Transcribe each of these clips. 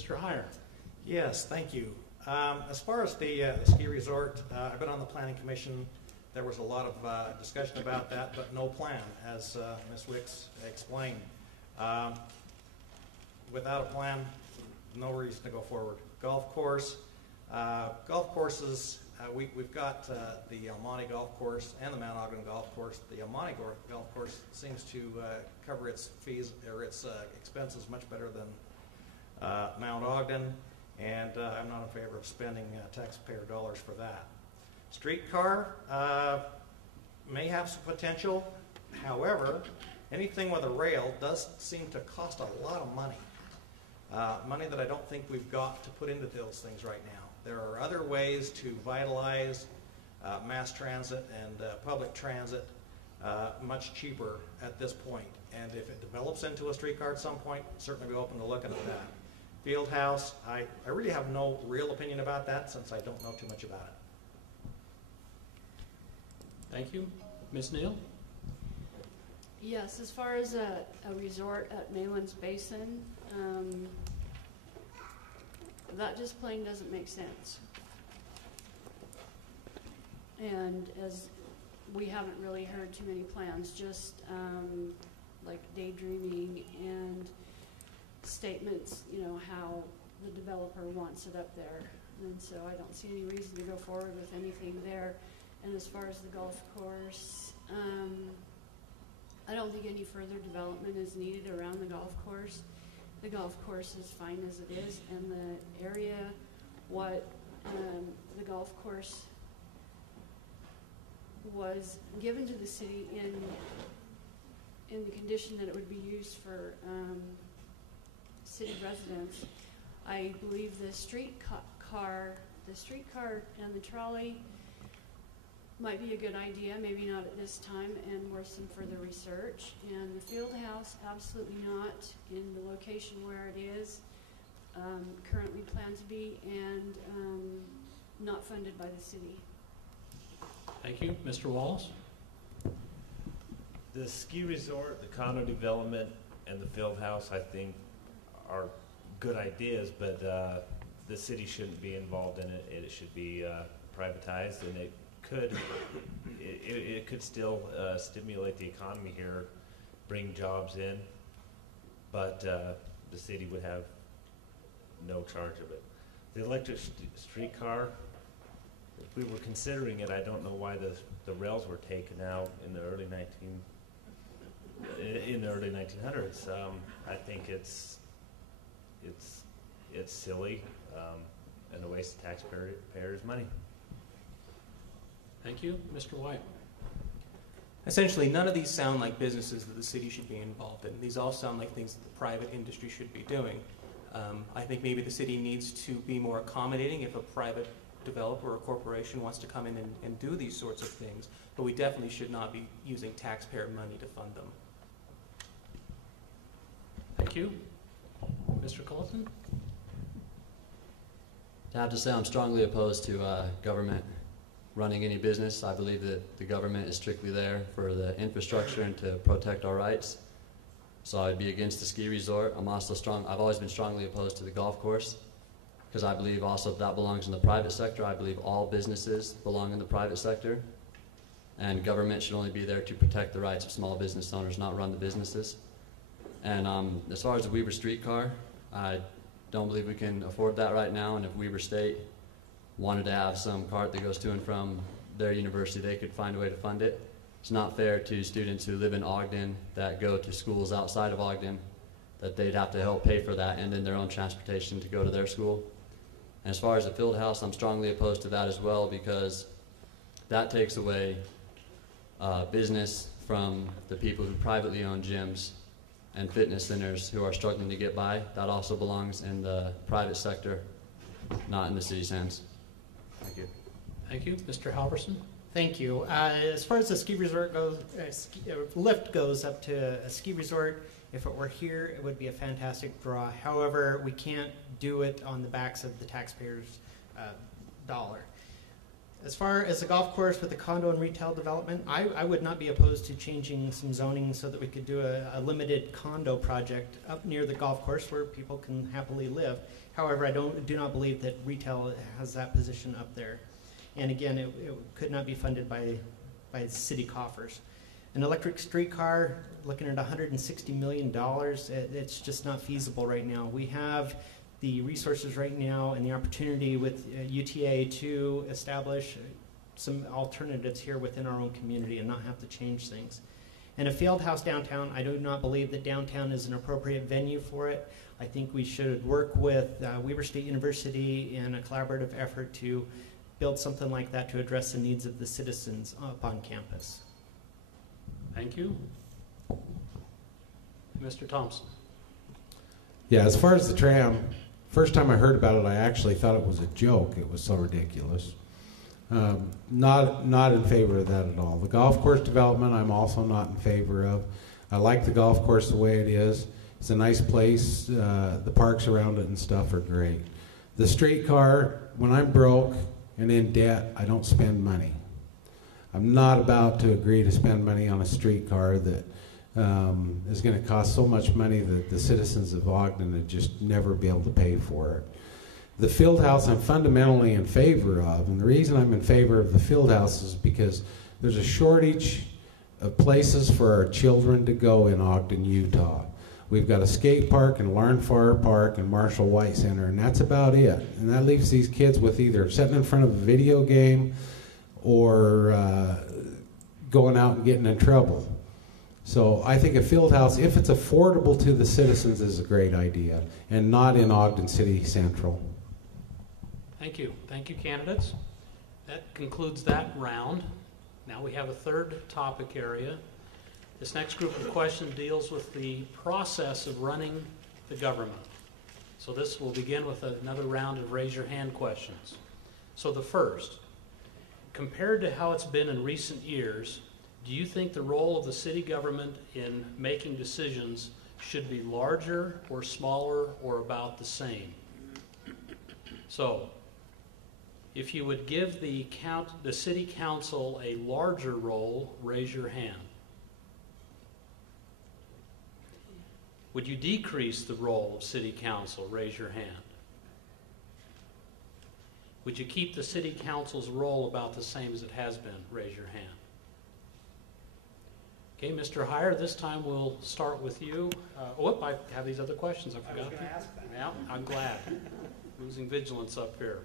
Mr. Heyer. Yes, thank you. As far as the ski resort, I've been on the planning commission. There was a lot of discussion about that, but no plan, as Ms. Wicks explained. Without a plan, no reason to go forward. Golf course. Golf courses, we've got the Almonte Golf Course and the Mount Ogden Golf Course. The Almonte Golf Course seems to cover its fees or its expenses much better than Mount Ogden, and I'm not in favor of spending taxpayer dollars for that. Streetcar may have some potential. However, anything with a rail does seem to cost a lot of money. Money that I don't think we've got to put into those things right now. There are other ways to vitalize mass transit and public transit much cheaper at this point. And if it develops into a streetcar at some point, certainly be open to looking at that. Field house, I really have no real opinion about that since I don't know too much about it. Thank you. Ms. Neal? Yes, as far as a resort at Maylands Basin, that just plain doesn't make sense. And as we haven't really heard too many plans, just like daydreaming and statements, you know, how the developer wants it up there. And so I don't see any reason to go forward with anything there. And as far as the golf course, I don't think any further development is needed around the golf course. The golf course is fine as it is, and the area, what the golf course was given to the city in the condition that it would be used for city residents. I believe the streetcar and the trolley might be a good idea, maybe not at this time, and worth some further research. And the field house, absolutely not in the location where it is currently planned to be, and not funded by the city. Thank you. Mr. Wallace? The ski resort, the condo development, and the field house, I think, are good ideas, but the city shouldn't be involved in it. It should be privatized, and it could still stimulate the economy here, bring jobs in, but the city would have no charge of it. The electric streetcar, if we were considering it, I don't know why the rails were taken out in the early 1900s. I think it's silly and a waste of taxpayers' money. Thank you. Mr. White? Essentially, none of these sound like businesses that the city should be involved in. These all sound like things that the private industry should be doing. I think maybe the city needs to be more accommodating if a private developer or corporation wants to come in and do these sorts of things, but we definitely should not be using taxpayer money to fund them. Thank you. Mr. Colton? I have to say I'm strongly opposed to government running any business. I believe that the government is strictly there for the infrastructure and to protect our rights. So I'd be against the ski resort. I've always been strongly opposed to the golf course because I believe also that belongs in the private sector. I believe all businesses belong in the private sector, and government should only be there to protect the rights of small business owners, not run the businesses. And as far as the Weber streetcar, I don't believe we can afford that right now, and if Weber State wanted to have some cart that goes to and from their university, they could find a way to fund it. It's not fair to students who live in Ogden that go to schools outside of Ogden that they'd have to help pay for that and then their own transportation to go to their school. And as far as the field house, I'm strongly opposed to that as well because that takes away business from the people who privately own gyms and fitness centers who are struggling to get by. That also belongs in the private sector, not in the city's hands. Thank you. Thank you. Mr. Halverson? Thank you. As far as the ski resort goes, lift goes up to a ski resort, if it were here, it would be a fantastic draw. However, we can't do it on the backs of the taxpayers' dollar. As far as the golf course with the condo and retail development, I would not be opposed to changing some zoning so that we could do a limited condo project up near the golf course where people can happily live. However, I do not believe that retail has that position up there. And again, it could not be funded by city coffers. An electric streetcar, looking at $160 million, it's just not feasible right now. We have the resources right now and the opportunity with UTA to establish some alternatives here within our own community and not have to change things. And a field house downtown, I do not believe that downtown is an appropriate venue for it. I think we should work with Weber State University in a collaborative effort to build something like that to address the needs of the citizens up on campus. Thank you. Mr. Thompson. Yeah, as far as the tram, first time I heard about it, I actually thought it was a joke. It was so ridiculous. Not in favor of that at all. The golf course development, I'm also not in favor of. I like the golf course the way it is. It's a nice place. The parks around it and stuff are great. The streetcar, when I'm broke and in debt, I don't spend money. I'm not about to agree to spend money on a streetcar that is going to cost so much money that the citizens of Ogden would just never be able to pay for it. The field house I'm fundamentally in favor of, and the reason I'm in favor of the field house is because there's a shortage of places for our children to go in Ogden, Utah. We've got a skate park and Larnfar Park and Marshall White Center, and that's about it. And that leaves these kids with either sitting in front of a video game or going out and getting in trouble. So I think a field house, if it's affordable to the citizens, is a great idea, and not in Ogden City Central. Thank you. Thank you, candidates. That concludes that round. Now we have a third topic area. This next group of questions deals with the process of running the government. So this will begin with another round of raise your hand questions. So the first, compared to how it's been in recent years, do you think the role of the city government in making decisions should be larger or smaller or about the same? So, if you would give the city council a larger role, raise your hand. Would you decrease the role of city council? Raise your hand. Would you keep the city council's role about the same as it has been? Raise your hand. Okay, Mr. Heyer, this time we'll start with you. I have these other questions. I forgot. I was going to ask that. Yeah, I'm glad. Losing vigilance up here.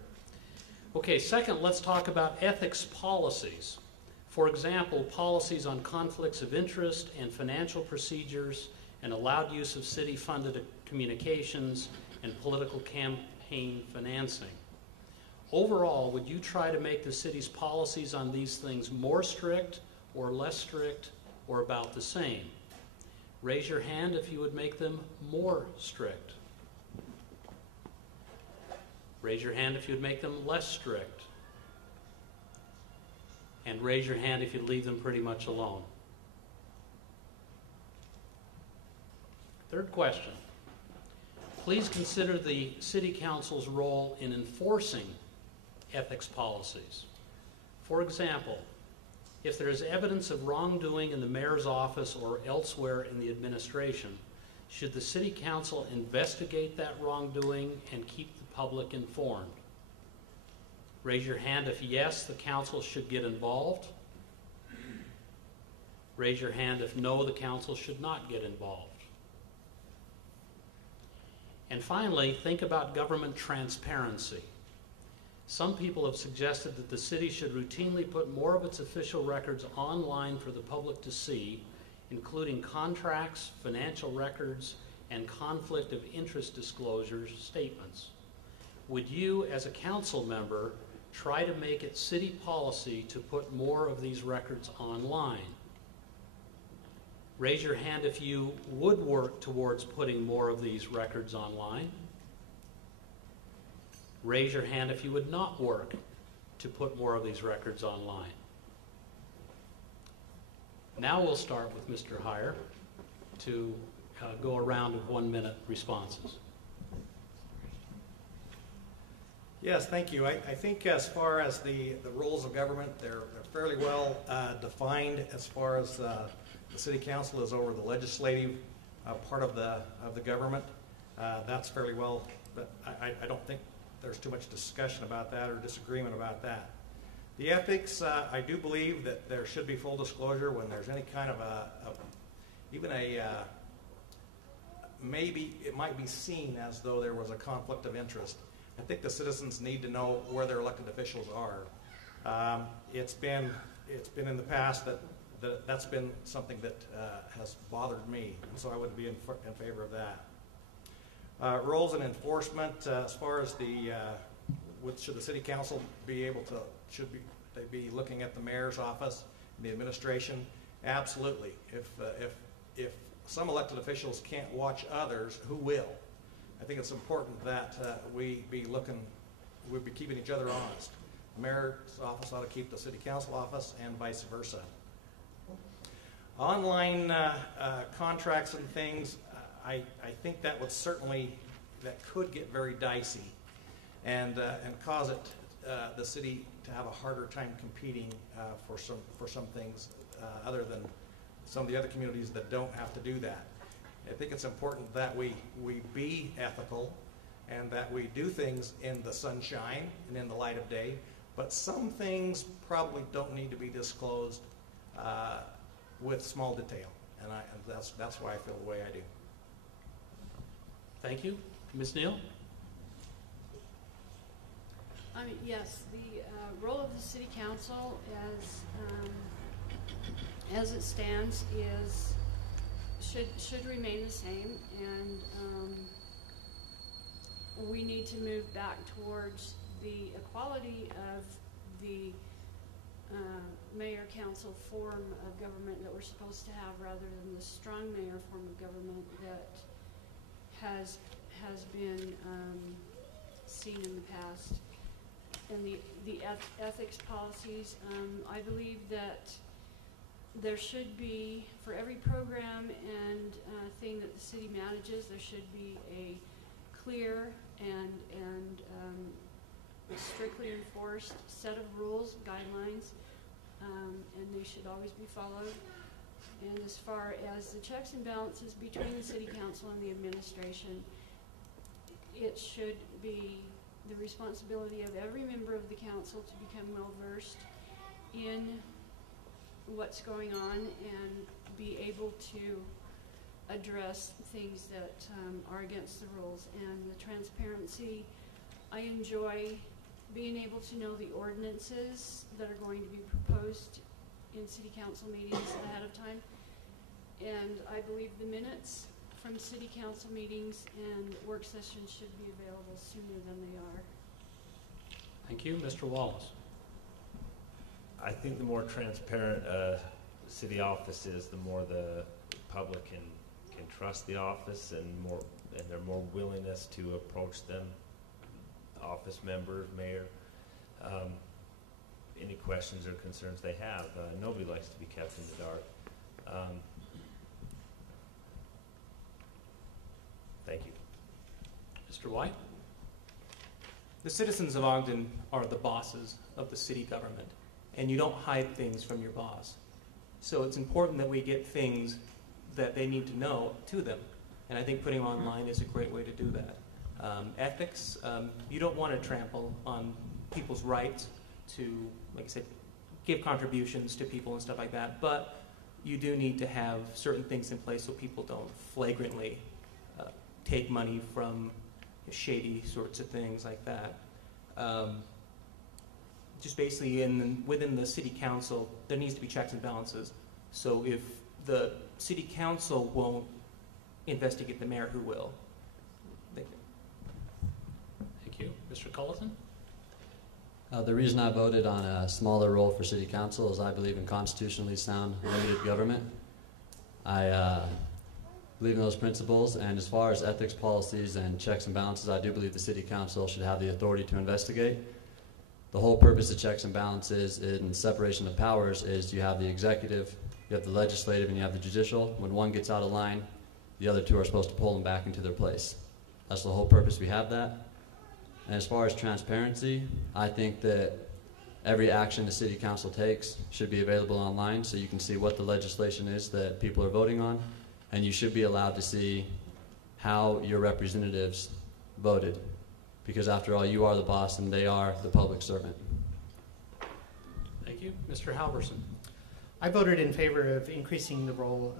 Okay, second, let's talk about ethics policies. For example, policies on conflicts of interest and financial procedures and allowed use of city-funded communications and political campaign financing. Overall, would you try to make the city's policies on these things more strict or less strict or about the same? Raise your hand if you would make them more strict. Raise your hand if you would make them less strict. And raise your hand if you'd leave them pretty much alone. Third question. Please consider the City Council's role in enforcing ethics policies. For example, if there is evidence of wrongdoing in the mayor's office or elsewhere in the administration, should the City Council investigate that wrongdoing and keep the public informed? Raise your hand if yes, the council should get involved. Raise your hand if no, the council should not get involved. And finally, think about government transparency. Some people have suggested that the city should routinely put more of its official records online for the public to see, including contracts, financial records, and conflict of interest disclosure statements. Would you, as a council member, try to make it city policy to put more of these records online? Raise your hand if you would work towards putting more of these records online. Raise your hand if you would not work to put more of these records online. Now we'll start with Mr. Heyer to go a round of 1-minute responses. Yes, thank you. I think as far as the roles of government, they're fairly well defined as far as the city council is over the legislative part of the government. That's fairly well, but I don't think there's too much discussion about that or disagreement about that. The ethics, I do believe that there should be full disclosure when there's any kind of maybe it might be seen as though there was a conflict of interest. I think the citizens need to know where their elected officials are. It's been in the past that's been something that has bothered me, and so I would be in favor of that. Roles and enforcement, as far as should the city council be able to, should they be looking at the mayor's office and the administration? Absolutely. If some elected officials can't watch others, who will? I think it's important that we'd be keeping each other honest. The mayor's office ought to keep the city council office and vice versa. Online contracts and things, I think that could get very dicey and cause the city to have a harder time competing for some things other than some of the other communities that don't have to do that. I think it's important that we be ethical and that we do things in the sunshine and in the light of day, but some things probably don't need to be disclosed with small detail, and that's why I feel the way I do. Thank you. Ms. Neal? Yes, the role of the city council as it stands should remain the same, and we need to move back towards the equality of the mayor-council form of government that we're supposed to have, rather than the strong mayor form of government that has been seen in the past. And the ethics policies, I believe that there should be, for every program and thing that the city manages, there should be a clear and strictly enforced set of rules, guidelines, and they should always be followed. And as far as the checks and balances between the city council and the administration, it should be the responsibility of every member of the council to become well versed in what's going on and be able to address things that are against the rules. And the transparency, I enjoy being able to know the ordinances that are going to be proposed in city council meetings ahead of time. And I believe the minutes from city council meetings and work sessions should be available sooner than they are. Thank you. Mr. Wallace? I think the more transparent city office is, the more the public can trust the office, and they're more willingness to approach them, office members, mayor, any questions or concerns they have. Nobody likes to be kept in the dark. Thank you. Mr. White? The citizens of Ogden are the bosses of the city government, and you don't hide things from your boss. So it's important that we get things that they need to know to them, and I think putting them online is a great way to do that. Ethics, you don't want to trample on people's rights to, like I said, give contributions to people and stuff like that, but you do need to have certain things in place so people don't flagrantly take money from shady sorts of things like that. Just basically within the city council, there needs to be checks and balances. So if the city council won't investigate the mayor, who will? Thank you. Thank you. Mr. Culleton? The reason I voted on a smaller role for city council is I believe in constitutionally sound limited government. I believe in those principles, and as far as ethics policies and checks and balances, I do believe the city council should have the authority to investigate. The whole purpose of checks and balances in separation of powers is you have the executive, you have the legislative, and you have the judicial. When one gets out of line, the other two are supposed to pull them back into their place. That's the whole purpose we have that. And as far as transparency, I think that every action the city council takes should be available online so you can see what the legislation is that people are voting on, and you should be allowed to see how your representatives voted, because after all, you are the boss and they are the public servant. Thank you. Mr. Halverson. I voted in favor of increasing the role of